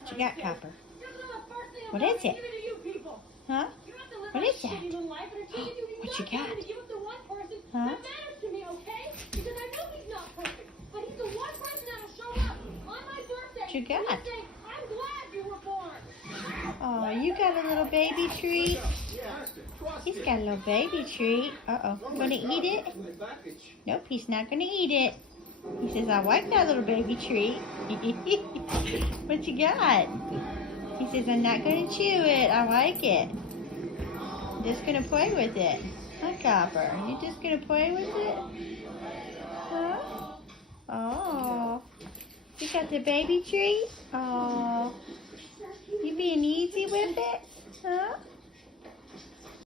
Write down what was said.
What you got, Copper? What is it? Huh? What is that? What you got? Huh? What you got? Oh, you got a little baby treat? He's got a little baby treat. Uh-oh. Gonna eat it? Nope, he's not gonna eat it. He says, I like that little baby treat. What you got? He says, I'm not gonna chew it. I like it. Just gonna play with it. Huh, Copper? You just gonna play with it? Huh? Oh. You got the baby treat? Oh. You being easy with it? Huh?